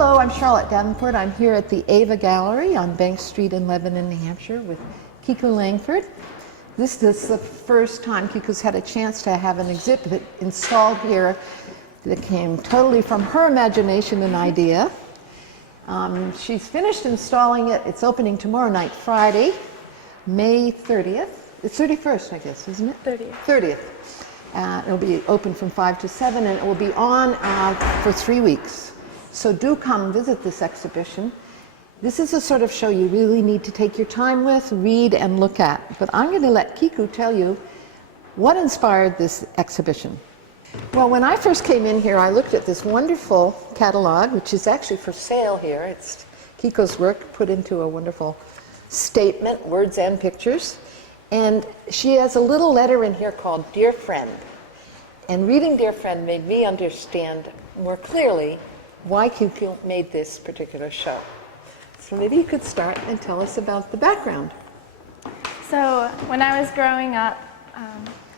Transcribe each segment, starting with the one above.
Hello, I'm Charlotte Davenport. I'm here at the AVA Gallery on Bank Street in Lebanon, New Hampshire with Kiku Langford. This is the first time Kiku's had a chance to have an exhibit installed here that came totally from her imagination and idea. She's finished installing it. It's opening tomorrow night, Friday, May 30th. It's 31st, I guess, isn't it? 30th. 30th. It'll be open from 5 to 7, and it will be on for 3 weeks. So do come visit this exhibition. This is a sort of show you really need to take your time with, read, and look at. But I'm going to let Kiku tell you what inspired this exhibition. Well, when I first came in here, I looked at this wonderful catalog, which is actually for sale here. It's Kiku's work put into a wonderful statement, words and pictures. And she has a little letter in here called Dear Friend. And reading Dear Friend made me understand more clearly why Kiku made this particular show. So maybe you could start and tell us about the background. So when I was growing up,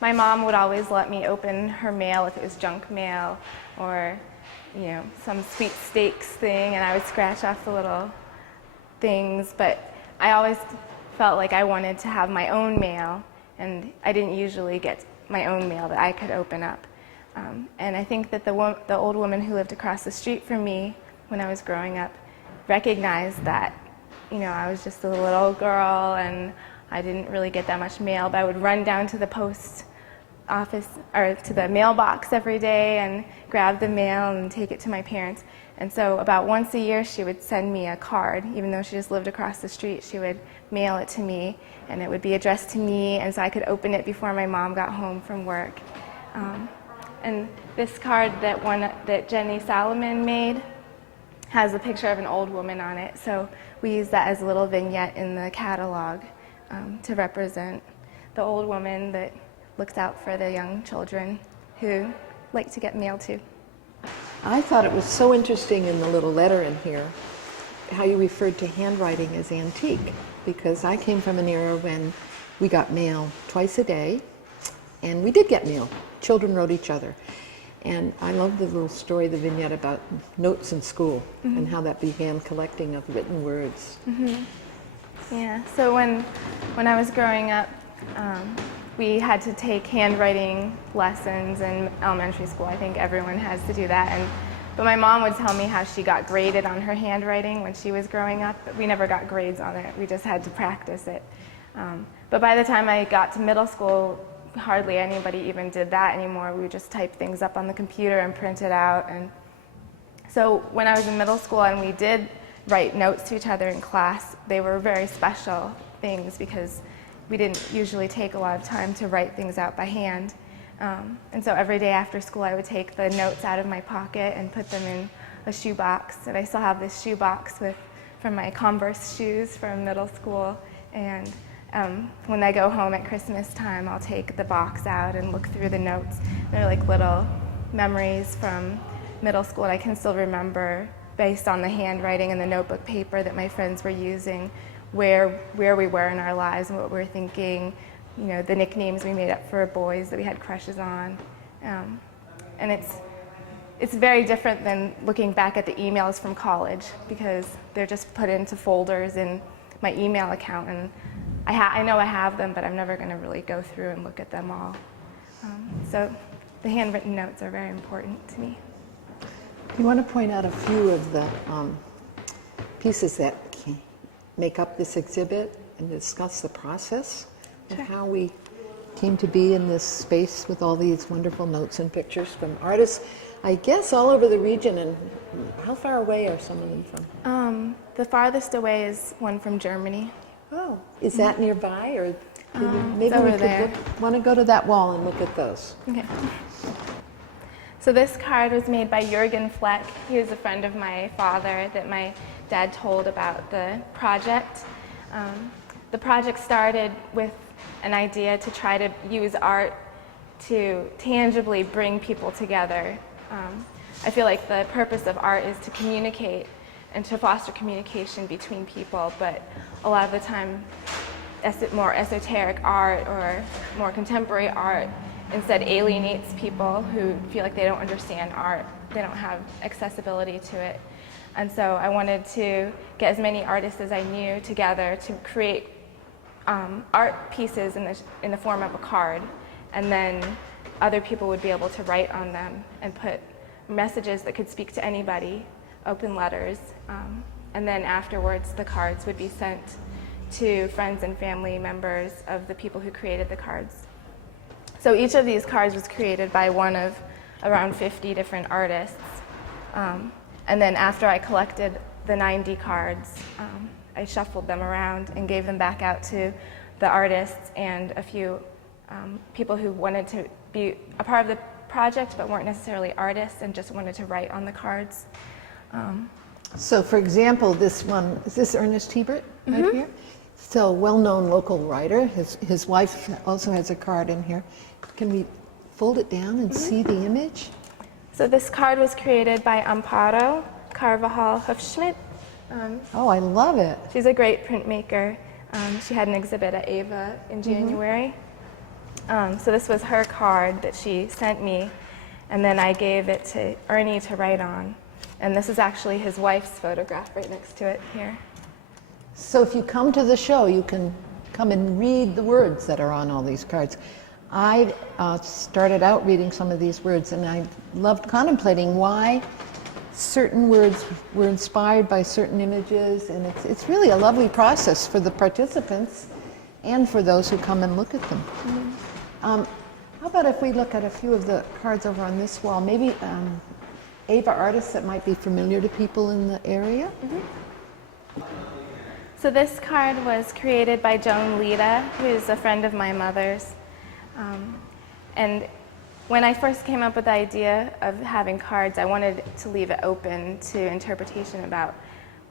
my mom would always let me open her mail if it was junk mail or, some sweepstakes thing, and I would scratch off the little things. But I always felt like I wanted to have my own mail, and I didn't usually get my own mail that I could open up. And I think that the old woman who lived across the street from me when I was growing up recognized that, I was just a little girl and I didn't really get that much mail, but I would run down to the post office or to the mailbox every day and grab the mail and take it to my parents. And so about once a year she would send me a card. Even though she just lived across the street, she would mail it to me, and it would be addressed to me, and so I could open it before my mom got home from work. And this card that Jenny Salomon made has a picture of an old woman on it, so we use that as a little vignette in the catalog to represent the old woman that looks out for the young children who like to get mail too. I thought it was so interesting in the little letter in here how you referred to handwriting as antique, because I came from an era when we got mail twice a day, and we did get mail. Children wrote each other. And I love the little story, the vignette about notes in school and how that began collecting of written words. Yeah, so when I was growing up, we had to take handwriting lessons in elementary school. I think everyone has to do that. But my mom would tell me how she got graded on her handwriting when she was growing up. But we never got grades on it. We just had to practice it. But by the time I got to middle school, hardly anybody even did that anymore. We would just type things up on the computer and print it out. And so when I was in middle school and we did write notes to each other in class, they were very special things because we didn't usually take a lot of time to write things out by hand. And so every day after school I would take the notes out of my pocket and put them in a shoebox. And I still have this shoebox from my Converse shoes from middle school. And when I go home at Christmas time, I'll take the box out and look through the notes. They're like little memories from middle school, and I can still remember, based on the handwriting and the notebook paper that my friends were using, where we were in our lives and what we were thinking, the nicknames we made up for boys that we had crushes on. And it's very different than looking back at the emails from college, because they're just put into folders in my email account, and I know I have them, but I'm never going to really go through and look at them all. So the handwritten notes are very important to me. You want to point out a few of the pieces that make up this exhibit and discuss the process of how we came to be in this space with all these wonderful notes and pictures from artists, I guess, all over the region. And how far away are some of them from? The farthest away is one from Germany. Oh, is that nearby, or maybe it's over we could there. Want to go to that wall and look at those? Okay. So this card was made by Jürgen Fleck. He was a friend of my father that my dad told about the project. The project started with an idea to try to use art to tangibly bring people together. I feel like the purpose of art is to communicate and to foster communication between people, but a lot of the time more esoteric art or more contemporary art instead alienates people who feel like they don't understand art. they don't have accessibility to it. And so I wanted to get as many artists as I knew together to create art pieces in the form of a card, and then other people would be able to write on them and put messages that could speak to anybody, open letters, and then afterwards the cards would be sent to friends and family members of the people who created the cards. So each of these cards was created by one of around 50 different artists. And then after I collected the 90 cards, I shuffled them around and gave them back out to the artists and a few people who wanted to be a part of the project but weren't necessarily artists and just wanted to write on the cards. So for example, this one, is this Ernest Hebert right here? So well-known local writer. His wife also has a card in here. Can we fold it down and see the image? So this card was created by Amparo Carvajal Hufschmidt. Oh, I love it. She's a great printmaker. She had an exhibit at AVA in January. So this was her card that she sent me, and then I gave it to Ernie to write on. And this is actually his wife's photograph right next to it here. So if you come to the show, you can come and read the words that are on all these cards. I started out reading some of these words, and I loved contemplating why certain words were inspired by certain images, and it's really a lovely process for the participants and for those who come and look at them. How about if we look at a few of the cards over on this wall, maybe AVA artists that might be familiar to people in the area? So this card was created by Joan Lita, who's a friend of my mother's. And when I first came up with the idea of having cards, I wanted to leave it open to interpretation about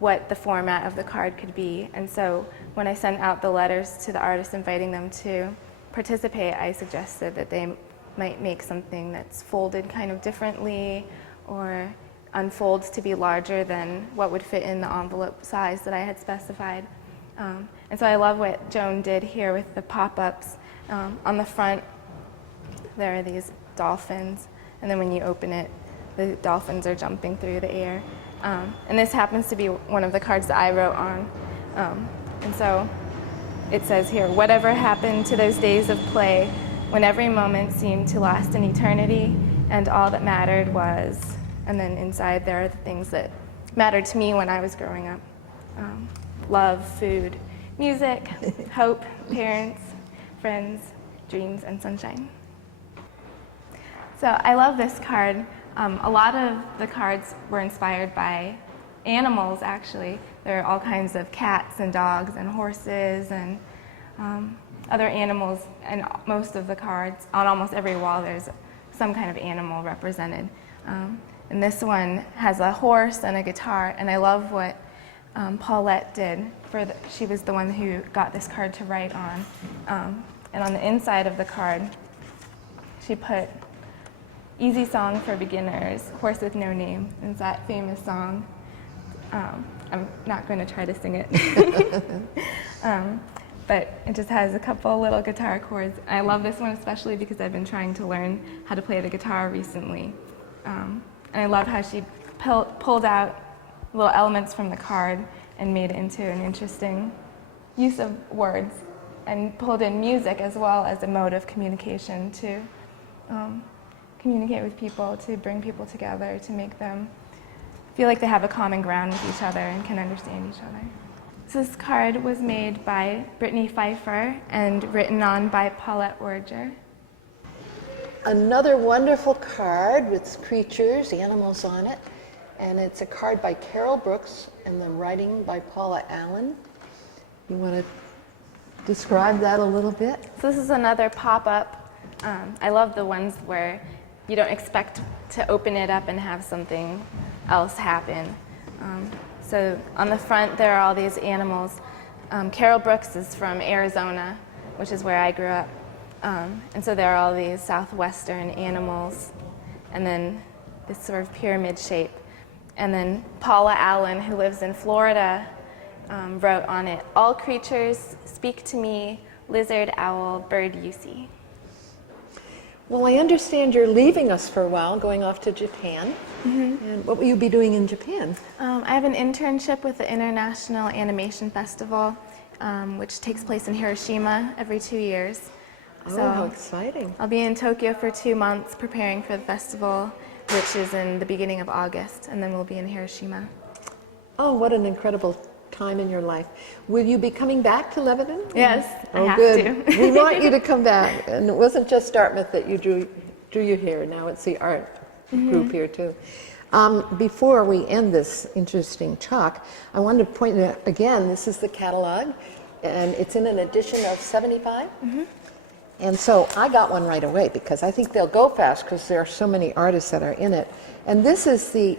what the format of the card could be. And so when I sent out the letters to the artists inviting them to participate, I suggested that they might make something that's folded kind of differently or unfolds to be larger than what would fit in the envelope size that I had specified. And so I love what Joan did here with the pop-ups. On the front, there are these dolphins, and then when you open it, the dolphins are jumping through the air. And this happens to be one of the cards that I wrote on. And so it says here, whatever happened to those days of play when every moment seemed to last an eternity and all that mattered was, and then inside there are the things that mattered to me when I was growing up. Love, food, music, hope, parents, friends, dreams, and sunshine. So I love this card. A lot of the cards were inspired by animals, actually. There are all kinds of cats and dogs and horses and other animals, and most of the cards, on almost every wall, there's some kind of animal represented. And this one has a horse and a guitar, and I love what Paulette did. She was the one who got this card to write on. And on the inside of the card, she put Easy Song for Beginners, Horse with No Name. It's that famous song. I'm not going to try to sing it. But it just has a couple little guitar chords. I love this one especially because I've been trying to learn how to play the guitar recently. And I love how she pulled out little elements from the card and made it into an interesting use of words, and pulled in music as well as a mode of communication to communicate with people, to bring people together, to make them feel like they have a common ground with each other and can understand each other. So this card was made by Brittany Pfeiffer and written on by Paulette Werger. Another wonderful card with creatures, animals on it, and it's a card by Carol Brooks and the writing by Paula Allen. You want to describe that a little bit? So this is another pop-up. I love the ones where you don't expect to open it up and have something else happen. So on the front there are all these animals. Carol Brooks is from Arizona, which is where I grew up. And so there are all these southwestern animals, and then this sort of pyramid shape. And then Paula Allen, who lives in Florida, wrote on it, all creatures speak to me, lizard, owl, bird you see. Well, I understand you're leaving us for a while, going off to Japan. And what will you be doing in Japan? I have an internship with the International Animation Festival, which takes place in Hiroshima every 2 years. Oh, how exciting. I'll be in Tokyo for 2 months preparing for the festival, which is in the beginning of August, and then we'll be in Hiroshima. Oh, what an incredible time in your life. Will you be coming back to Lebanon? Yes, I have good. to. We want you to come back. And it wasn't just Dartmouth that you drew you here. Now it's the art group here too. Before we end this interesting talk, I wanted to point out again, this is the catalog, and it's in an edition of 75. And so I got one right away because I think they'll go fast because there are so many artists that are in it. And this is the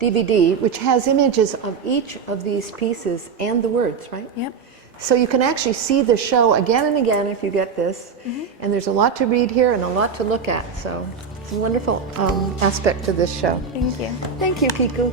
DVD, which has images of each of these pieces and the words, right? Yep. So you can actually see the show again and again if you get this. And there's a lot to read here and a lot to look at. So it's a wonderful aspect to this show. Thank you. Thank you, Kiku.